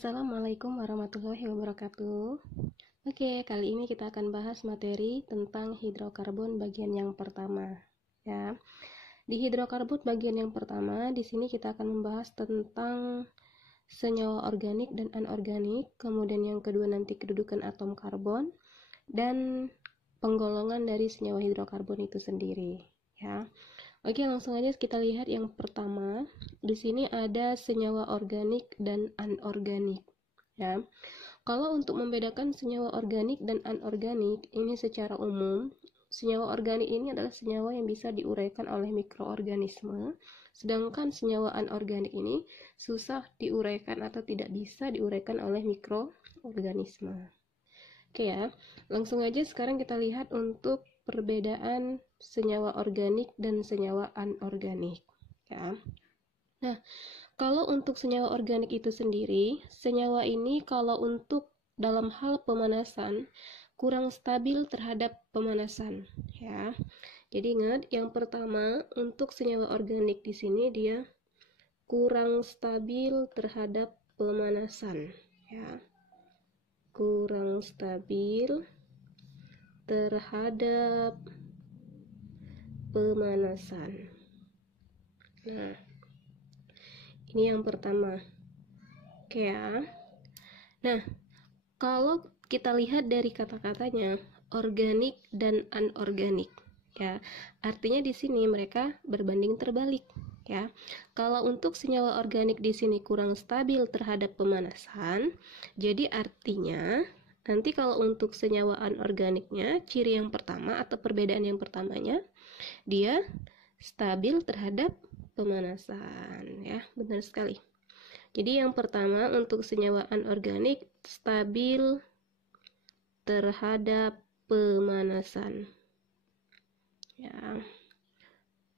Assalamualaikum warahmatullahi wabarakatuh. Oke, kali ini kita akan bahas materi tentang hidrokarbon bagian yang pertama. Ya, di hidrokarbon bagian yang pertama, di sini kita akan membahas tentang senyawa organik dan anorganik, kemudian yang kedua nanti kedudukan atom karbon dan penggolongan dari senyawa hidrokarbon itu sendiri. Ya. Oke, langsung aja kita lihat yang pertama. Di sini ada senyawa organik dan anorganik. Ya. Kalau untuk membedakan senyawa organik dan anorganik, ini secara umum, senyawa organik ini adalah senyawa yang bisa diuraikan oleh mikroorganisme, sedangkan senyawa anorganik ini susah diuraikan atau tidak bisa diuraikan oleh mikroorganisme. Oke ya, langsung aja sekarang kita lihat untuk perbedaan senyawa organik dan senyawa anorganik ya. Nah, kalau untuk senyawa organik itu sendiri, senyawa ini kalau untuk dalam hal pemanasan kurang stabil terhadap pemanasan ya. Jadi ingat, yang pertama untuk senyawa organik di sini dia kurang stabil terhadap pemanasan ya. Kurang stabil terhadap pemanasan. Nah, ini yang pertama. Oke ya. Nah, kalau kita lihat dari kata-katanya organik dan anorganik ya, artinya di sini mereka berbanding terbalik ya. Kalau untuk senyawa organik di sini kurang stabil terhadap pemanasan, jadi artinya nanti kalau untuk senyawa anorganiknya, ciri yang pertama atau perbedaan yang pertamanya, dia stabil terhadap pemanasan ya, benar sekali. Jadi yang pertama untuk senyawa anorganik stabil terhadap pemanasan ya.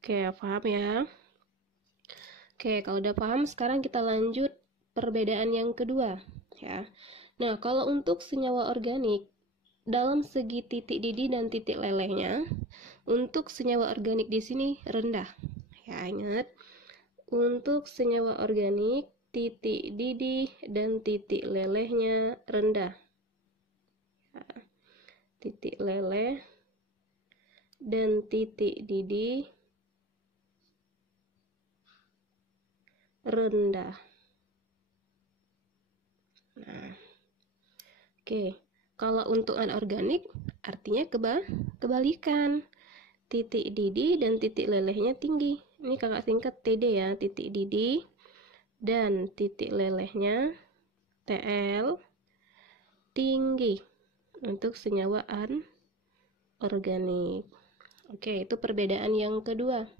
Oke, paham ya? Oke, kalau udah paham, sekarang kita lanjut perbedaan yang kedua ya. Nah, kalau untuk senyawa organik dalam segi titik didih dan titik lelehnya, untuk senyawa organik di sini rendah. Ya, ingat, untuk senyawa organik titik didih dan titik lelehnya rendah. Ya, titik leleh dan titik didih rendah. Nah, oke. Kalau untuk anorganik artinya kebalikan. Titik didih dan titik lelehnya tinggi. Ini kakak singkat TD ya, titik didih dan titik lelehnya TL tinggi untuk senyawa anorganik. Oke, itu perbedaan yang kedua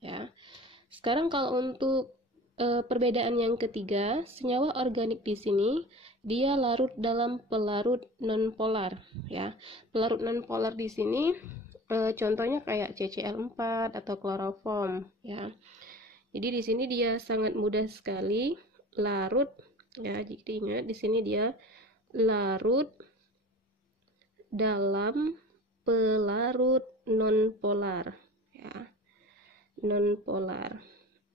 ya. Sekarang kalau untuk perbedaan yang ketiga, senyawa organik di sini dia larut dalam pelarut nonpolar ya. Pelarut nonpolar di sini contohnya kayak CCl4 atau kloroform ya. Jadi di sini dia sangat mudah sekali larut ya. Jadi ingat di sini dia larut dalam pelarut nonpolar ya. Nonpolar.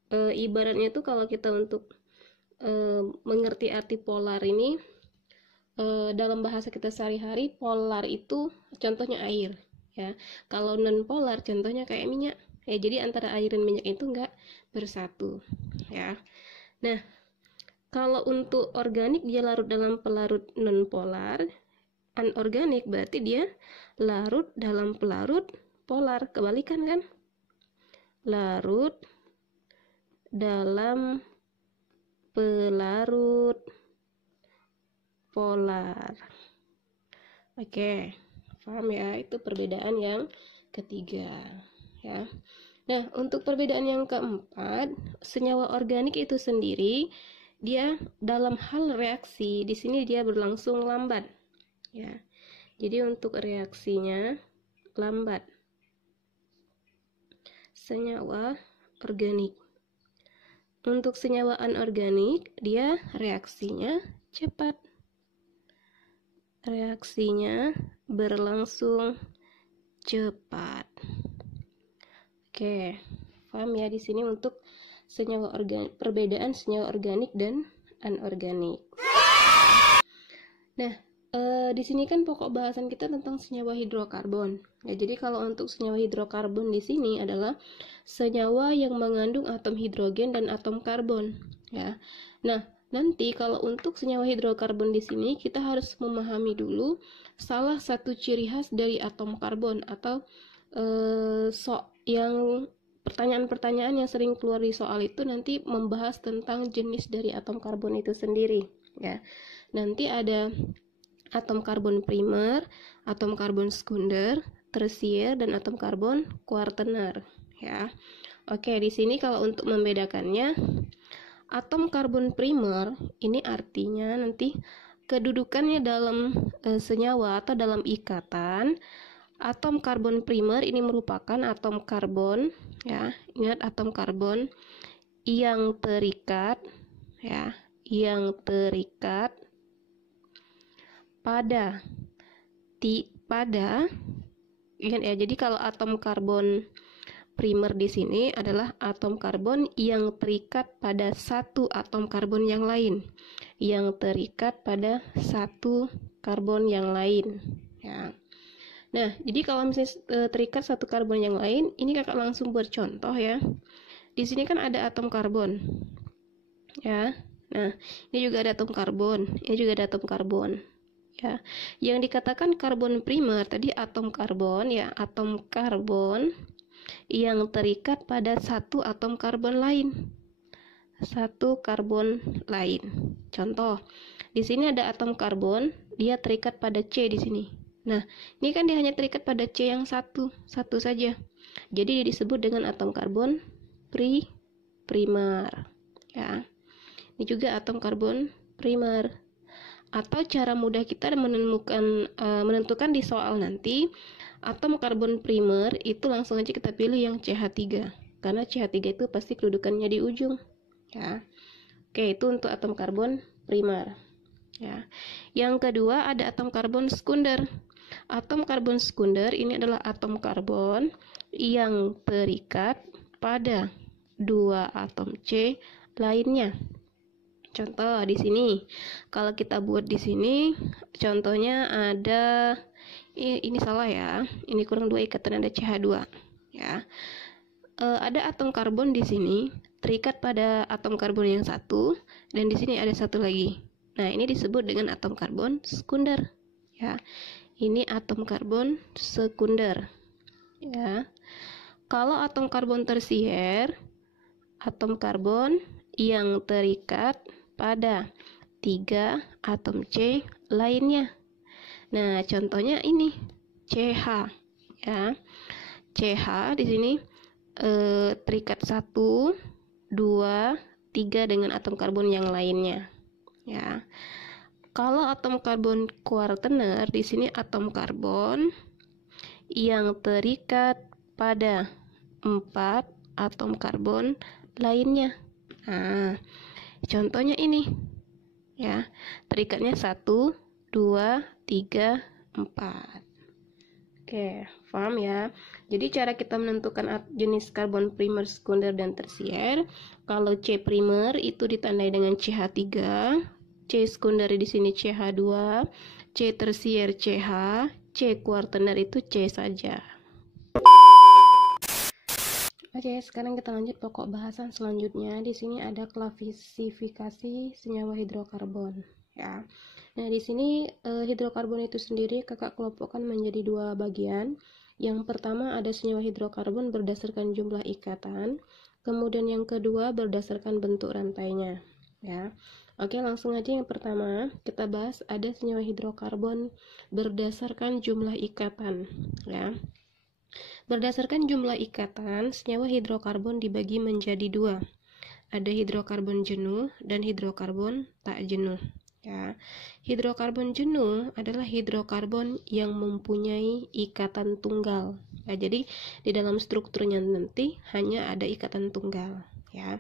Ibaratnya itu kalau kita untuk mengerti arti polar ini dalam bahasa kita sehari-hari, polar itu contohnya air ya. Kalau non polar contohnya kayak minyak ya. Jadi antara air dan minyak itu enggak bersatu ya. Nah, kalau untuk organik dia larut dalam pelarut non polar, anorganik berarti dia larut dalam pelarut polar, kebalikan kan? Larut dalam pelarut polar. Oke, paham ya? Itu perbedaan yang ketiga ya. Nah, untuk perbedaan yang keempat, senyawa organik itu sendiri dia dalam hal reaksi di sini dia berlangsung lambat ya. Jadi untuk reaksinya lambat. Senyawa organik. Untuk senyawa anorganik dia reaksinya cepat. Reaksinya berlangsung cepat. Oke, paham ya di sini untuk senyawa organik, perbedaan senyawa organik dan anorganik. Nah, di sini kan pokok bahasan kita tentang senyawa hidrokarbon. Ya, jadi kalau untuk senyawa hidrokarbon di sini adalah senyawa yang mengandung atom hidrogen dan atom karbon. Ya, nah nanti kalau untuk senyawa hidrokarbon di sini kita harus memahami dulu salah satu ciri khas dari atom karbon atau yang pertanyaan-pertanyaan yang sering keluar di soal itu nanti membahas tentang jenis dari atom karbon itu sendiri. Ya, nanti ada atom karbon primer, atom karbon sekunder, tersier, dan atom karbon kuartener. Ya, oke, di sini kalau untuk membedakannya, atom karbon primer ini artinya nanti kedudukannya dalam senyawa atau dalam ikatan. Atom karbon primer ini merupakan atom karbon, ya, ingat atom karbon yang terikat, ya, yang terikat pada ingat ya, jadi kalau atom karbon primer di sini adalah atom karbon yang terikat pada satu atom karbon yang lain, ya. Nah, jadi kalau misalnya terikat satu karbon yang lain, ini kakak langsung buat contoh ya. Di sini kan ada atom karbon, ya. Nah, ini juga ada atom karbon, ini juga ada atom karbon. Ya, yang dikatakan karbon primer tadi atom karbon, ya, atom karbon yang terikat pada satu atom karbon lain. Contoh, di sini ada atom karbon, dia terikat pada C di sini. Nah, ini kan dia hanya terikat pada C yang satu saja. Jadi dia disebut dengan atom karbon primer. Ya, ini juga atom karbon primer. Atau cara mudah kita menentukan di soal nanti, atom karbon primer itu langsung aja kita pilih yang CH3, karena CH3 itu pasti kedudukannya di ujung. Ya, oke, itu untuk atom karbon primer. Ya, yang kedua ada atom karbon sekunder. Atom karbon sekunder ini adalah atom karbon yang terikat pada dua atom C lainnya. Contoh di sini, kalau kita buat di sini, contohnya ada ini salah ya, ini kurang 2 ikatan, ada CH2 ya. Ada atom karbon di sini terikat pada atom karbon yang satu, dan di sini ada satu lagi. Nah, ini disebut dengan atom karbon sekunder ya. Ini atom karbon sekunder ya. Kalau atom karbon tersier, atom karbon yang terikat pada 3 atom C lainnya. Nah, contohnya ini CH ya. CH di sini terikat 1, 2, 3 dengan atom karbon yang lainnya. Ya. Kalau atom karbon kuartener di sini atom karbon yang terikat pada 4 atom karbon lainnya. Nah, contohnya ini ya, terikatnya 1, 2, 3, 4. Oke, paham ya? Jadi cara kita menentukan jenis karbon primer, sekunder, dan tersier, kalau C primer itu ditandai dengan CH3, C sekunder di sini CH2, C tersier CH, C kuartener itu C saja. Oke, sekarang kita lanjut pokok bahasan selanjutnya. Di sini ada klasifikasi senyawa hidrokarbon, ya. Nah, di sini hidrokarbon itu sendiri kakak kelompokkan menjadi 2 bagian. Yang pertama ada senyawa hidrokarbon berdasarkan jumlah ikatan, kemudian yang kedua berdasarkan bentuk rantainya, ya. Oke, langsung aja yang pertama kita bahas ada senyawa hidrokarbon berdasarkan jumlah ikatan, ya. Berdasarkan jumlah ikatan, senyawa hidrokarbon dibagi menjadi 2. Ada hidrokarbon jenuh dan hidrokarbon tak jenuh. Ya, hidrokarbon jenuh adalah hidrokarbon yang mempunyai ikatan tunggal. Ya, jadi di dalam strukturnya nanti hanya ada ikatan tunggal. Ya,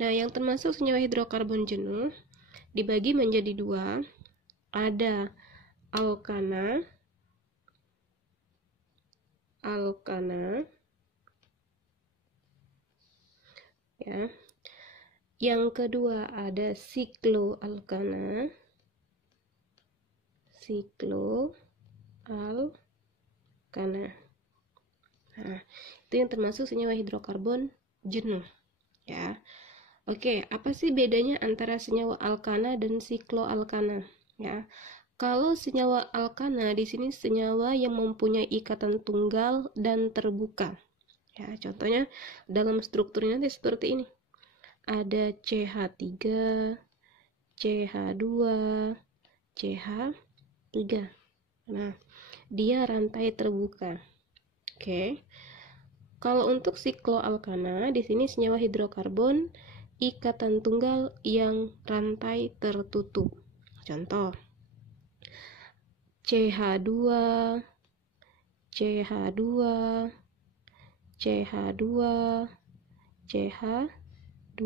nah yang termasuk senyawa hidrokarbon jenuh dibagi menjadi 2. Ada alkana, ya. Yang kedua ada sikloalkana. sikloalkana. Nah, itu yang termasuk senyawa hidrokarbon jenuh, ya. Oke, apa sih bedanya antara senyawa alkana dan sikloalkana? Ya, kalau senyawa alkana di sini senyawa yang mempunyai ikatan tunggal dan terbuka. Ya, contohnya dalam strukturnya nanti seperti ini. Ada CH3, CH2, CH3. Nah, dia rantai terbuka. Oke. Kalau untuk sikloalkana, di sini senyawa hidrokarbon ikatan tunggal yang rantai tertutup. Contoh, CH2, CH2, CH2, CH2.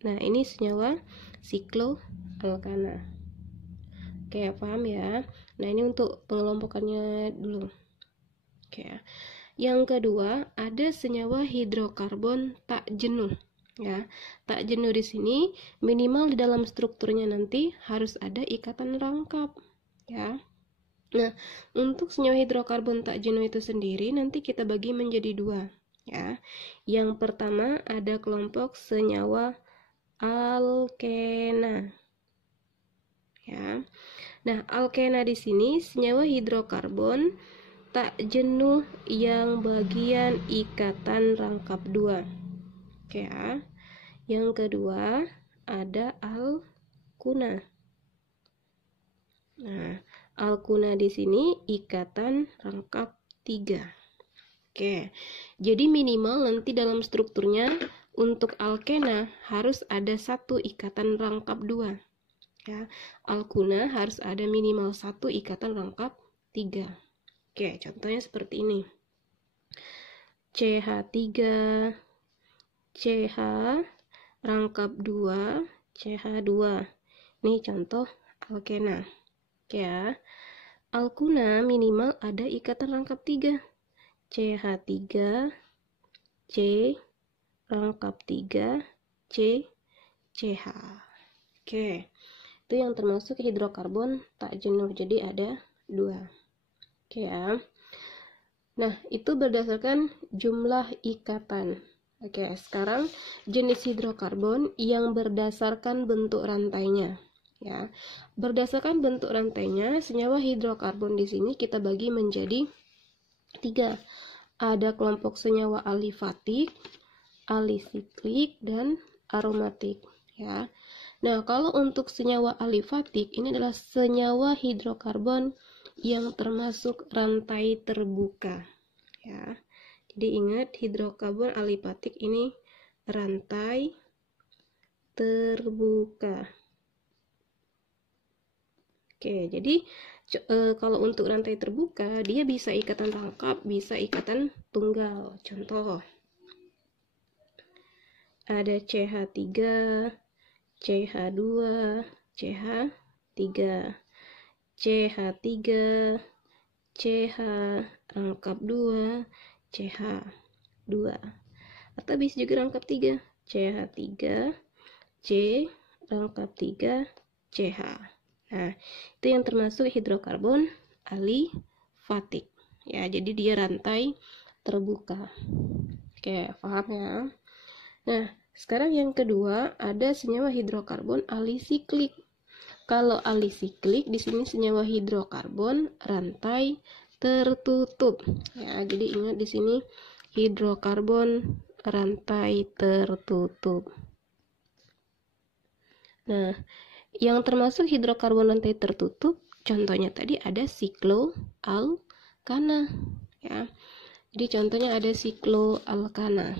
Nah, ini senyawa sikloalkana. Oke, paham ya? Nah, ini untuk pengelompokannya dulu. Oke. Yang kedua, ada senyawa hidrokarbon tak jenuh. Ya, tak jenuh di sini minimal di dalam strukturnya nanti harus ada ikatan rangkap. Ya. Nah, untuk senyawa hidrokarbon tak jenuh itu sendiri nanti kita bagi menjadi dua. Ya, yang pertama ada kelompok senyawa alkena. Ya, nah alkena di sini senyawa hidrokarbon tak jenuh yang bagian ikatan rangkap dua. Oke ya. Yang kedua ada alkuna. Nah, alkuna di sini ikatan rangkap 3. Oke. Jadi minimal nanti dalam strukturnya untuk alkena harus ada satu ikatan rangkap 2. Ya. Alkuna harus ada minimal satu ikatan rangkap 3. Oke, contohnya seperti ini. CH3, CH rangkap 2, CH2. Ini contoh alkena. Oke ya. Alkuna minimal ada ikatan rangkap 3. CH3, C rangkap 3, C, CH. Oke. Itu yang termasuk hidrokarbon tak jenuh. Jadi ada 2. Oke ya. Nah, itu berdasarkan jumlah ikatan. Oke, sekarang jenis hidrokarbon yang berdasarkan bentuk rantainya. Ya, berdasarkan bentuk rantainya, senyawa hidrokarbon di sini kita bagi menjadi 3. Ada kelompok senyawa alifatik, alisiklik, dan aromatik. Ya. Nah, kalau untuk senyawa alifatik ini adalah senyawa hidrokarbon yang termasuk rantai terbuka. Ya. Jadi ingat hidrokarbon alifatik ini rantai terbuka. Oke, jadi kalau untuk rantai terbuka dia bisa ikatan rangkap, bisa ikatan tunggal. Contoh, ada CH3, CH2, CH3, CH3, CH rangkap 2, CH2. Atau bisa juga rangkap 3, CH3, C rangkap 3, CH. Nah, itu yang termasuk hidrokarbon alifatik. Ya, jadi dia rantai terbuka. Oke, paham ya? Nah, sekarang yang kedua ada senyawa hidrokarbon alisiklik. Kalau alisiklik di sini senyawa hidrokarbon rantai tertutup. Ya, jadi ingat di sini hidrokarbon rantai tertutup. Nah, yang termasuk hidrokarbon rantai tertutup, contohnya tadi ada sikloalkana. Ya, jadi contohnya ada sikloalkana.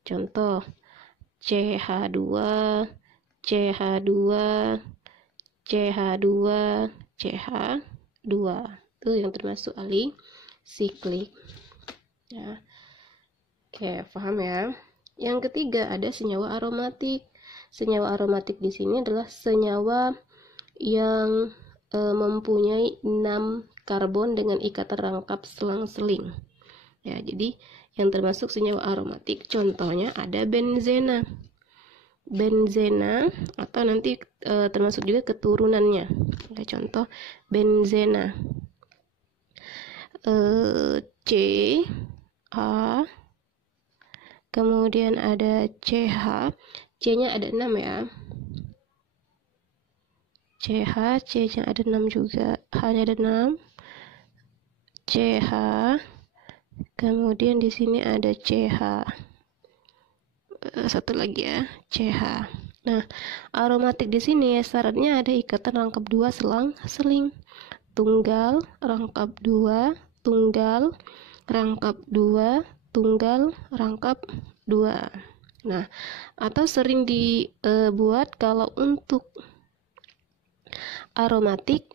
Contoh CH2, CH2, CH2, CH2. Itu yang termasuk alisiklik. Ya. Oke, paham ya? Yang ketiga ada senyawa aromatik. Senyawa aromatik di sini adalah senyawa yang mempunyai 6 karbon dengan ikatan rangkap selang-seling. Ya, jadi yang termasuk senyawa aromatik contohnya ada benzena. benzena, atau nanti termasuk juga keturunannya. Ada contoh benzena, C A, kemudian ada CH, C-nya ada 6 ya. CH, C-nya ada 6 juga, H-nya ada 6. CH, kemudian di sini ada CH. Satu lagi ya, CH. Nah, aromatik di sini syaratnya ada ikatan rangkap 2 seling. Tunggal, rangkap 2, tunggal, rangkap 2, tunggal, rangkap 2. Nah, atau sering dibuat kalau untuk aromatik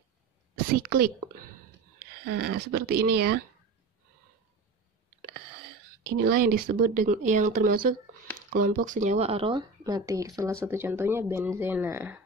siklik. Nah, seperti ini ya. Inilah yang disebut yang termasuk kelompok senyawa aromatik. Salah satu contohnya benzena.